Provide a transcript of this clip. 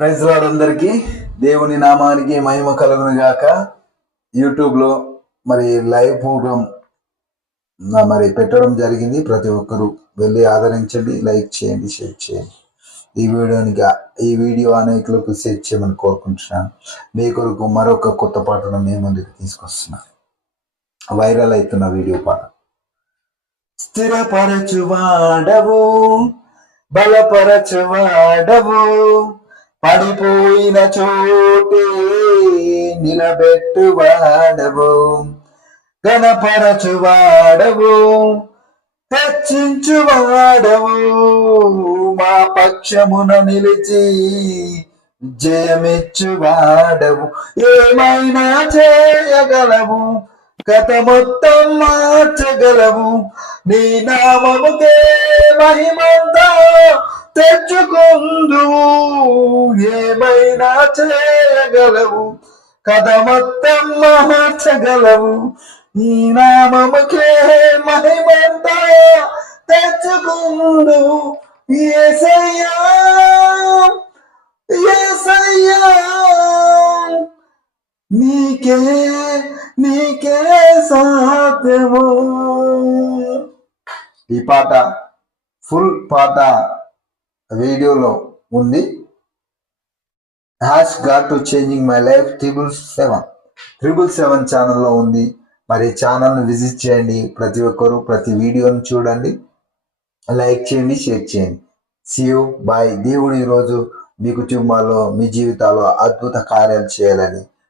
Praise lord అందరికీ. దేవుని నామానికి మహిమ కలుగును గాక. యూట్యూబ్లో మరి లైవ్ ప్రోగ్రామ్ మరి పెట్టడం జరిగింది. ప్రతి ఒక్కరూ వెళ్ళి ఆదరించండి, లైక్ చేయండి, షేర్ చేయండి. ఈ వీడియో అనేకులకు షేర్ చేయమని కోరుకుంటున్నాను. మీ కొరకు మరొక కొత్త పాటను మీ ముందుకు తీసుకొస్తున్నాను. వైరల్ అవుతున్న వీడియో పాట. స్థిరపరచువాడవు, బలపరచువాడవు, పడిపోయిన చోటే నిలబెట్టువాడవు, గణపరచువాడవు, హెచ్చించువాడవు, మా పక్షమున నిలిచి జయమిచ్చువాడవు. ఏమైనా చేయగలవు, కథ మొత్తం మార్చగలవు, నీ నామముకే మహిమంతా తెచ్చుకుందువు. ఏమైనా చేయగలవు, కథ మొత్తం మార్చగలవు, నీ నామముకే మహిమంతా తెచ్చుకుందువు. యేసయ్యా యేసయ్యా, నీకే నీకే సాధ్యము. ఈ పాట ఫుల్ పాట వీడియోలో ఉంది. Hash got to changing my life 777 ఛానల్లో ఉంది. మరి ఛానల్ని విజిట్ చేయండి. ప్రతి ఒక్కరు ప్రతి వీడియోని చూడండి, లైక్ చేయండి, షేర్ చేయండి. See you bye. దేవుడు ఈరోజు మీ కుటుంబాల్లో, మీ జీవితాల్లో అద్భుత కార్యాలు చేయాలని